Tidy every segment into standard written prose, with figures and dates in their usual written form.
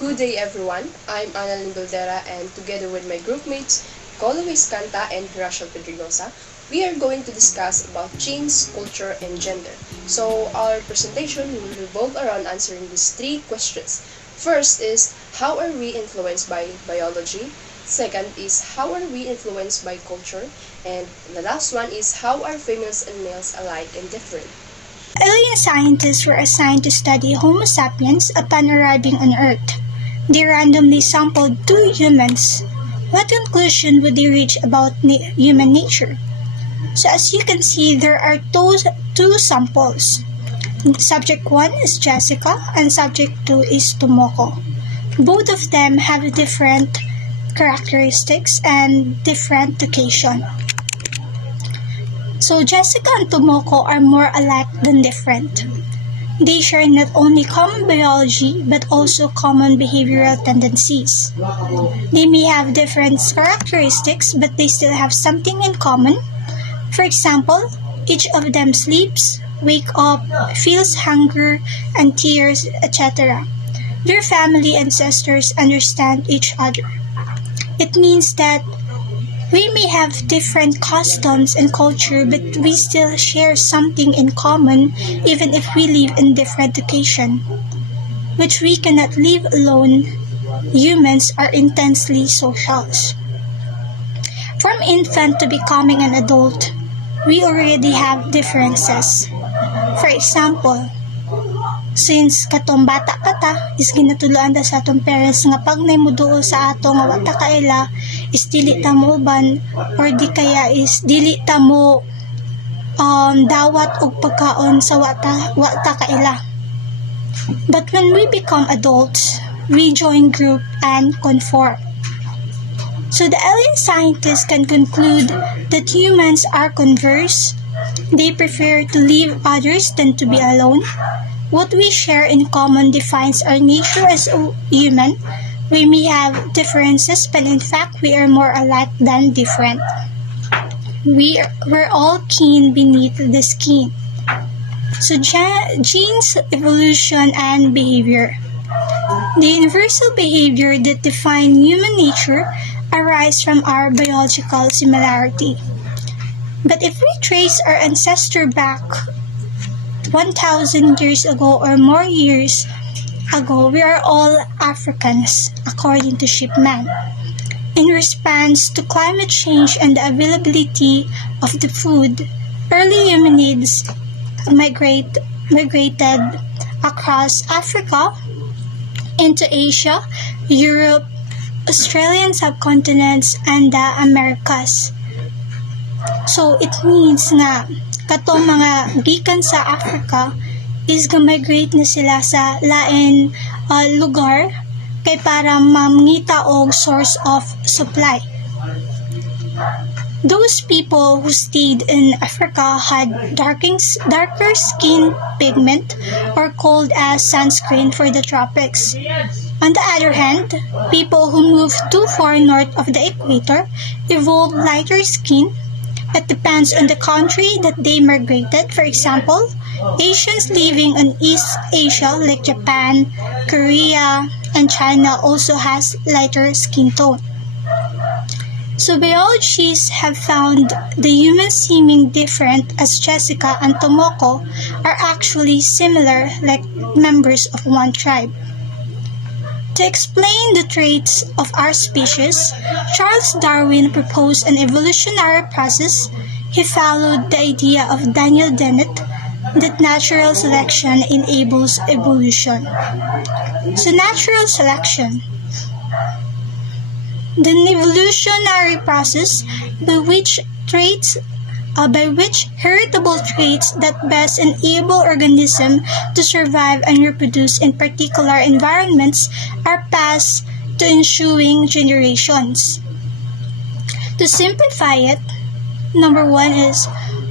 Good day everyone, I'm Annalyn Bildera and together with my groupmates Colo Canta and Rachel Pedrigosa, we are going to discuss about genes, culture, and gender. So our presentation will revolve around answering these three questions. First is, how are we influenced by biology? Second is, how are we influenced by culture? And the last one is, how are females and males alike and different? Alien scientists were assigned to study Homo sapiens upon arriving on Earth. They randomly sampled two humans. What conclusion would they reach about human nature? So as you can see, there are two samples. Subject 1 is Jessica and subject 2 is Tomoko. Both of them have different characteristics and different location. So Jessica and Tomoko are more alike than different. They share not only common biology but also common behavioral tendencies. They may have different characteristics but they still have something in common. For example, each of them sleeps, wakes up, feels hunger and tears, etc. Their family ancestors understand each other. It means that we may have different customs and culture, but we still share something in common even if we live in different locations, which we cannot live alone. Humans are intensely social. From infant to becoming an adult, we already have differences. For example, since katong bata kata is ginatuluan da sa atong parents nga pag naimuduol sa ato nga wata kaila is dili ta mo uban or di kaya is dili ta mo dawat og pagkaon sa wata kaila. But when we become adults, we join group and conform. So the alien scientists can conclude that humans are converse. They prefer to leave others than to be alone. What we share in common defines our nature as a human. We may have differences, but in fact, we are more alike than different. We're all kin beneath the skin. So genes, evolution, and behavior. The universal behavior that defines human nature arise from our biological similarity. But if we trace our ancestor back 1,000 years ago or more years ago, we are all Africans, according to Shipman. In response to climate change and the availability of the food, early hominids migrated across Africa into Asia, Europe, Australian subcontinents, and the Americas. So it means nga katong mga gikan sa Africa is ga-migrate na sila sa lain lugar kay para mamngita og source of supply. Those people who stayed in Africa had darker skin pigment or called as sunscreen for the tropics. On the other hand, people who moved too far north of the equator evolved lighter skin. It depends on the country that they migrated. For example, Asians living in East Asia like Japan, Korea, and China also has lighter skin tone. So biologists have found the humans seeming different as Jessica and Tomoko are actually similar like members of one tribe. To explain the traits of our species, Charles Darwin proposed an evolutionary process. He followed the idea of Daniel Dennett that natural selection enables evolution. So natural selection, the evolutionary process by which heritable traits that best enable organisms to survive and reproduce in particular environments are passed to ensuing generations. To simplify it, number 1 is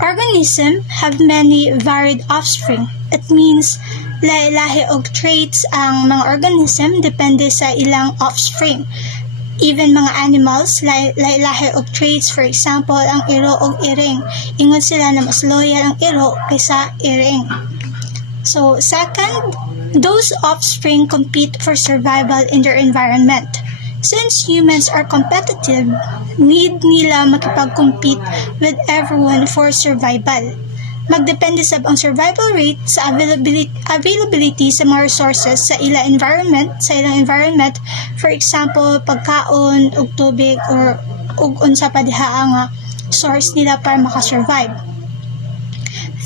organisms have many varied offspring. It means lahi-lahi og traits ang mga organism depende sa ilang offspring. Even mga animals, lahi-lahi og traits. For example, ang iro og iring. Ingon sila na mas loyal ang iro kaysa iring. So, second, Those offspring compete for survival in their environment. Since humans are competitive, need nila makipag-compete with everyone for survival. Magdepende sab ang survival rate sa availability sa mga resources sa ilang environment, for example, pagkaon ug tubig or ug unsa pa diha nga source nila para makasurvive.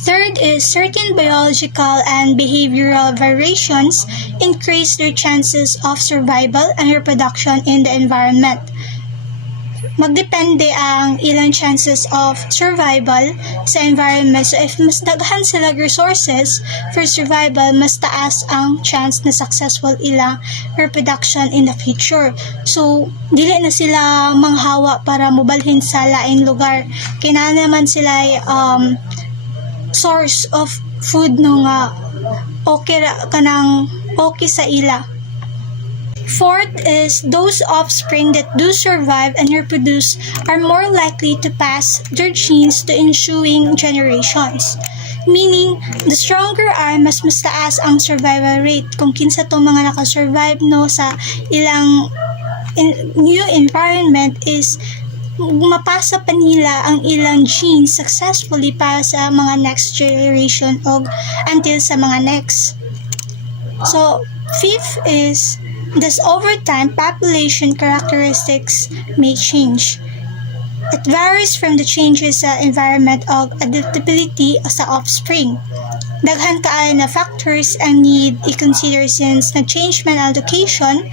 Third is certain biological and behavioral variations increase their chances of survival and reproduction in the environment. Magdepende ang ilang chances of survival sa environment. So if mas daghan sila resources for survival, mas taas ang chance na successful ilang reproduction in the future. So dili na sila manghawa para mobalhin sa laing lugar. Kinahanglan naman sila source of food no nga okay sa ila. Fourth is those offspring that do survive and reproduce are more likely to pass their genes to ensuing generations. Meaning, the stronger are mas taas ang survival rate kung kinsa tong mga nakasurvive no sa ilang new environment is mapasa pa nila ang ilang genes successfully para sa mga next generation o until sa mga next. So, fifth is thus over time population characteristics may change. It varies from the changes sa environment o adaptability sa offspring. Daghan kaayo na factors ang need i-consider since nag-change man ang location,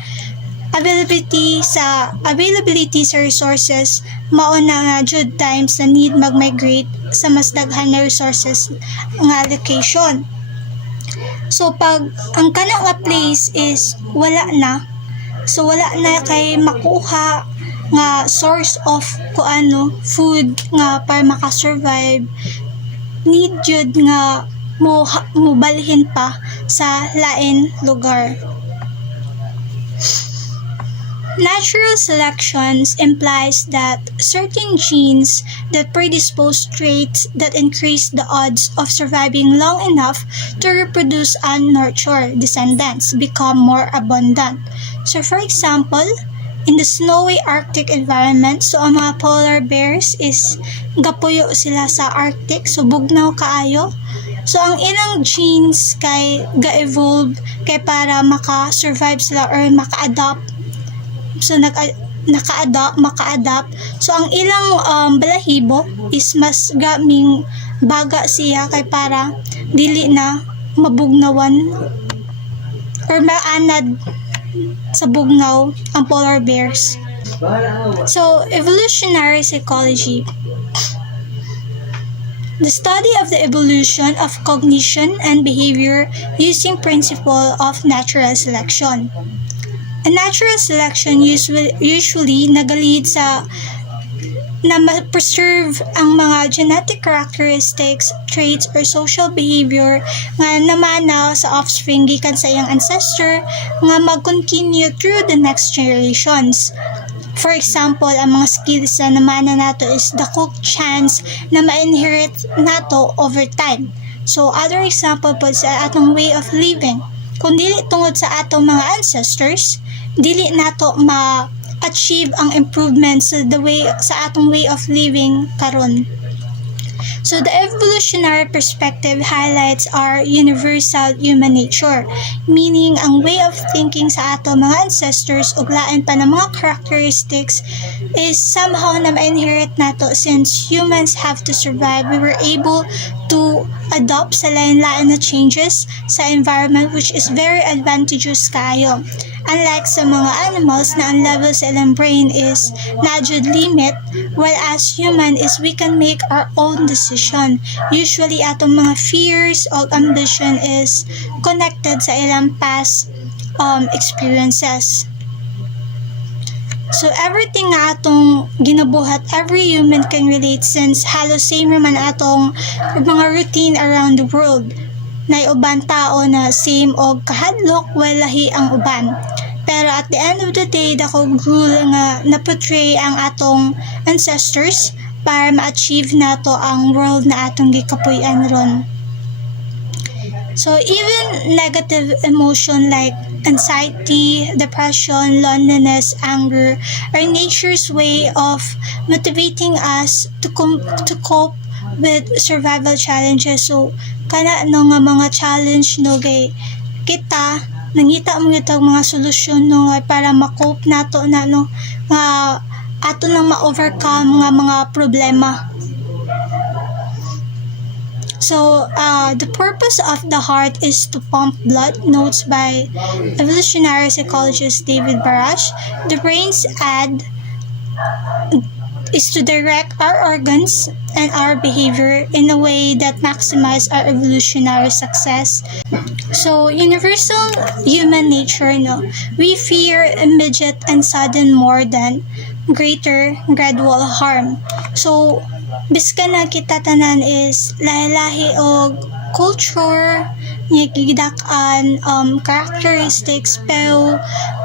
availability sa resources, mauna nga jud times na need mag-migrate sa mas daghan na resources nga location. So pag ang kana nga place is wala na kay makuha nga source of food nga para makasurvive, need jud nga mobalhin pa sa lain lugar. Natural selection implies that certain genes that predispose traits that increase the odds of surviving long enough to reproduce and nurture descendants become more abundant. So for example, in the snowy Arctic environment, so ang mga polar bears is gapuyo sila sa Arctic, so bugnaw kaayo. So ang ilang genes kay ga-evolve kay para maka-survive sila or maka-adapt. So maka-adapt. So ang ilang balahibo is mas gaming baga siya kay para dili na mabugnawan or maanad sa bugnaw ang polar bears. So evolutionary psychology. The study of the evolution of cognition and behavior using principle of natural selection. A natural selection usually nagalid sa na ma-preserve ang mga genetic characteristics, traits, or social behavior nga namana sa offspring gikan sa iyang ancestor nga mag-continue through the next generations. For example, ang mga skills na namana nato is dako chance na ma-inherit nato over time. So, other example po sa atong way of living. Kung dili tungod sa atong mga ancestors, dili nato ma-achieve ang improvements sa atong way of living karon. So the evolutionary perspective highlights our universal human nature, meaning ang way of thinking sa ato mga ancestors ug lain pa na mga characteristics is somehow na ma-inherit nato since humans have to survive. We were able to adopt sa lain-lain na changes sa environment which is very advantageous kayo. Unlike sa mga animals na ang level sa ilang brain is na-jud limit, while as human is we can make our own decision. Usually atong mga fears o ambition is connected sa ilang past experiences. So everything nga atong ginabuhat, every human can relate since halos same naman atong mga routine around the world. Uban tao na same og kahadlok while lahi ang uban. Pero at the end of the day, dako rule nga na-portray ang atong ancestors para ma-achieve nato ang world na atong gikapuy-an ron. So even negative emotion like anxiety, depression, loneliness, anger are nature's way of motivating us to cope with survival challenges. So kana no nga mga challenge no gay kita nangita mo itong mga solusyon no nga para ma-cope nato na no nga ato nang ma-overcome nga mga problema. So, the purpose of the heart is to pump blood, notes by evolutionary psychologist David Barash. The brain's ad is to direct our organs and our behavior in a way that maximize our evolutionary success. So, universal human nature, no? We fear immediate and sudden more than greater gradual harm. So, biskan na kita tanan is lahi-lahi o culture nga gigidak-an characteristics pero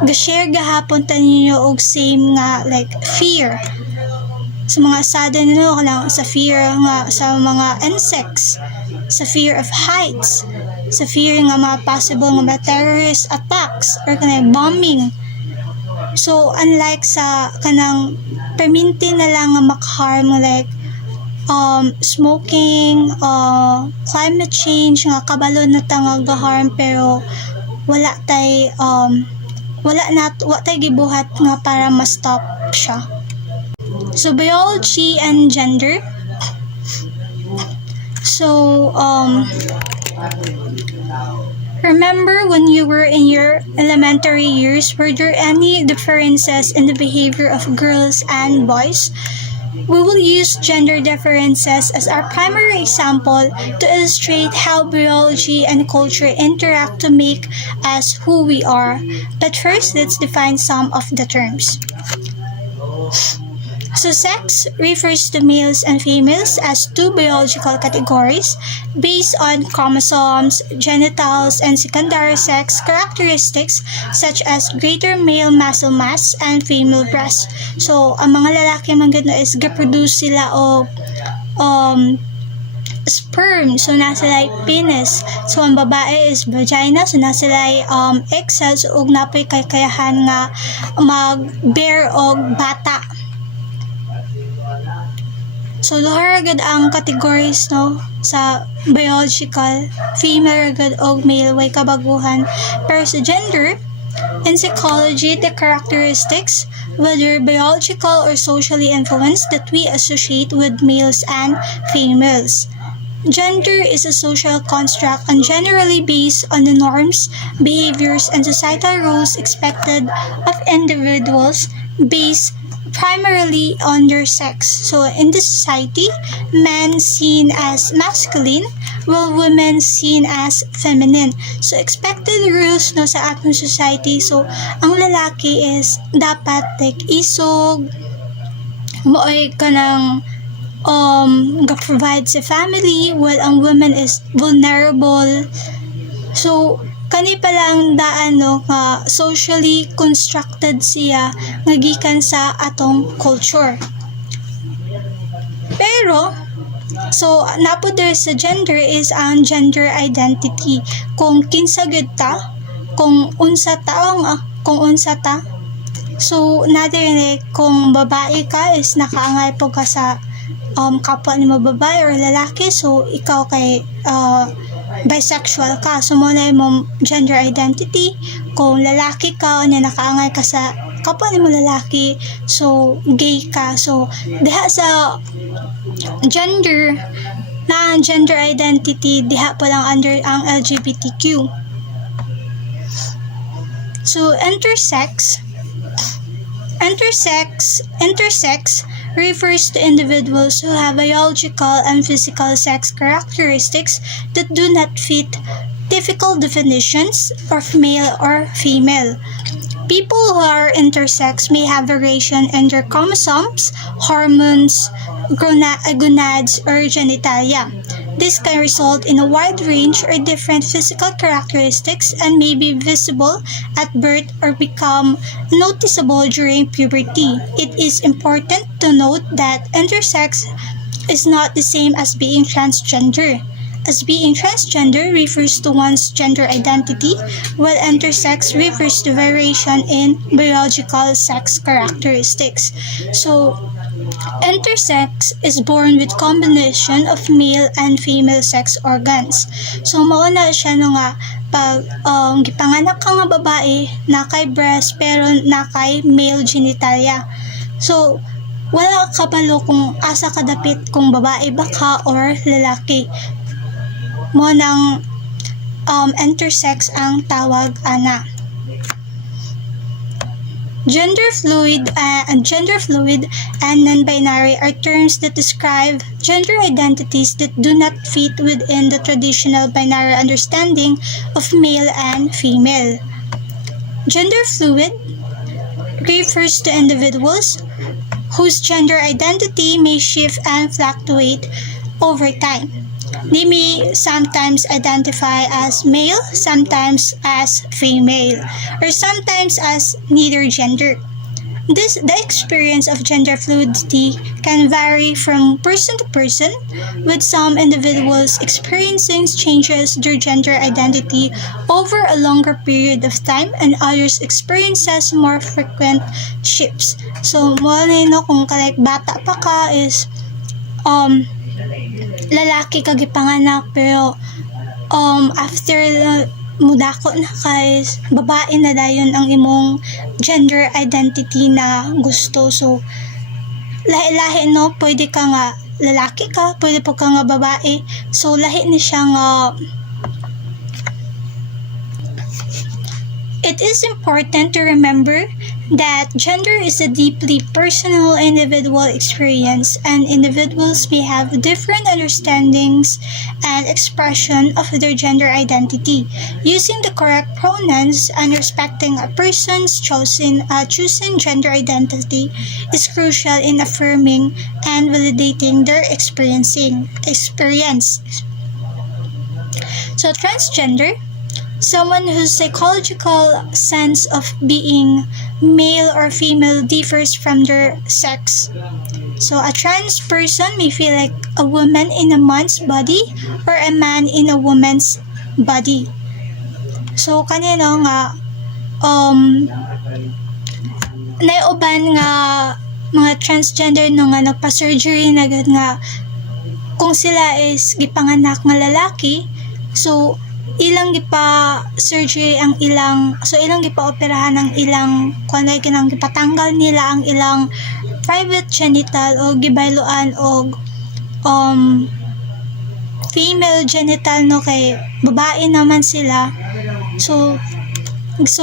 ga-share gahapon ta ninyo og same nga like fear sa mga sudden no lang sa fear nga sa mga insects, sa fear of heights, sa fear nga mga possible nga mga terrorist attacks or kanang bombing. So unlike sa kanang perminti na lang nga makaharm like smoking, climate change nga kabalo na tangag harm pero wala tay gibuhat nga para ma-stop siya. So biology and gender. So remember when you were in your elementary years, were there any differences in the behavior of girls and boys? We will use gender differences as our primary example to illustrate how biology and culture interact to make us who we are. But first, let's define some of the terms. So sex refers to males and females as two biological categories based on chromosomes, genitals, and secondary sex characteristics such as greater male muscle mass and female breast. So, ang mga lalaki man gud is ga-produce sila og sperm, so nasa like penis. So, ang babae is vagina, so nasa like egg cells ug napoy kakayahan nga mag-bear og bata. So, duha gud ang categories no sa biological, female gud og male way kabaguhan. Pero sa gender, in psychology, the characteristics, whether biological or socially influenced, that we associate with males and females. Gender is a social construct and generally based on the norms, behaviors, and societal roles expected of individuals based primarily on their sex. So in this society, men seen as masculine while women seen as feminine. So expected rules no sa atong society. So ang lalaki is dapat like isog, moay kanang ga-provide sa family while ang woman is vulnerable. So kani pa lang daan no nga socially constructed siya nga gikan sa atong culture. Pero so napod there sa gender is ang gender identity, kung kinsa gud ta, kung unsa ta. So natin kung babae ka is nakaangay po ka sa kapwa ni babae or lalaki, so ikaw kay bisexual ka, so mo na yung gender identity. Kung lalaki ka, na nakaangay ka sa kapwa ni mo lalaki, so gay ka. So diha sa gender na gender identity, diha pa lang under ang LGBTQ. So intersex refers to individuals who have biological and physical sex characteristics that do not fit typical definitions of male or female. People who are intersex may have variation in their chromosomes, hormones, gonads, or genitalia. This can result in a wide range or different physical characteristics and may be visible at birth or become noticeable during puberty. It is important to note that intersex is not the same as being transgender. as being transgender refers to one's gender identity, while intersex refers to variation in biological sex characteristics. So, intersex is born with combination of male and female sex organs. So, mauna siya no nga, pag gipanganak ka nga babae, nakay breast, pero nakay male genitalia. So, wala kabalo kung asa kadapit kung babae ba ka or lalaki. Mo nang intersex ang tawag ana. Gender fluid and non-binary are terms that describe gender identities that do not fit within the traditional binary understanding of male and female. Gender fluid refers to individuals whose gender identity may shift and fluctuate over time. They may sometimes identify as male, sometimes as female, or sometimes as neither gender. The experience of gender fluidity can vary from person to person, with some individuals experiencing changes their gender identity over a longer period of time and others experiences more frequent shifts. So, mo na kung like bata pa ka is lalaki ka gipanganak pero after mudako na guys, babae na dayon ang imong gender identity na gusto. So, lahi-lahi no, pwede ka nga lalaki ka, pwede po ka nga babae. So, lahi ni siya nga. It is important to remember that gender is a deeply personal individual experience and individuals may have different understandings and expression of their gender identity. Using the correct pronouns and respecting a person's choosing gender identity is crucial in affirming and validating their experience. So transgender, someone whose psychological sense of being male or female differs from their sex. So a trans person may feel like a woman in a man's body or a man in a woman's body. So kanino nga naiuban nga mga transgender no nga nagpa-surgery na gud nga kung sila is gipanganak nga lalaki, so ilang gipa surgery ang ilang, so ilang gipa operahan ang ilang kuno kinang gipatanggal nila ang ilang private genital o gibayloan og female genital no kay babae naman sila. So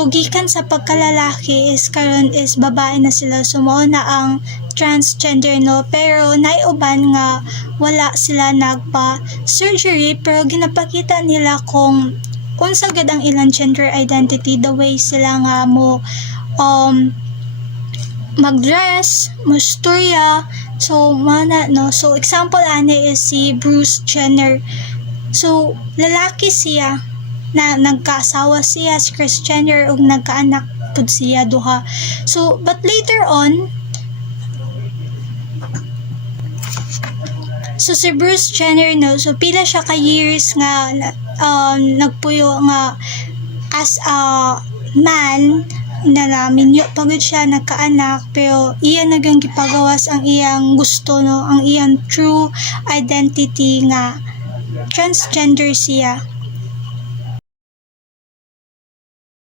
gikan sa pagkalalaki is karon is babae na sila, so mao na ang transgender no, pero naiuban nga wala sila nagpa-surgery pero ginapakita nila kung unsa gid ang ilang gender identity, the way sila nga mo mag-dress, musturya. So mana no, so example ani is si Bruce Jenner. So lalaki siya na nagkaasawa siya si Kris Jenner ug nagkaanak pud siya duha. So but later on, so si Bruce Jenner no, so pila siya ka years nga nagpuyo nga as a man na naminyo pagod siya nagkaanak, pero iya nagang gipagawas ang iyang gusto no, ang iyang true identity nga transgender siya.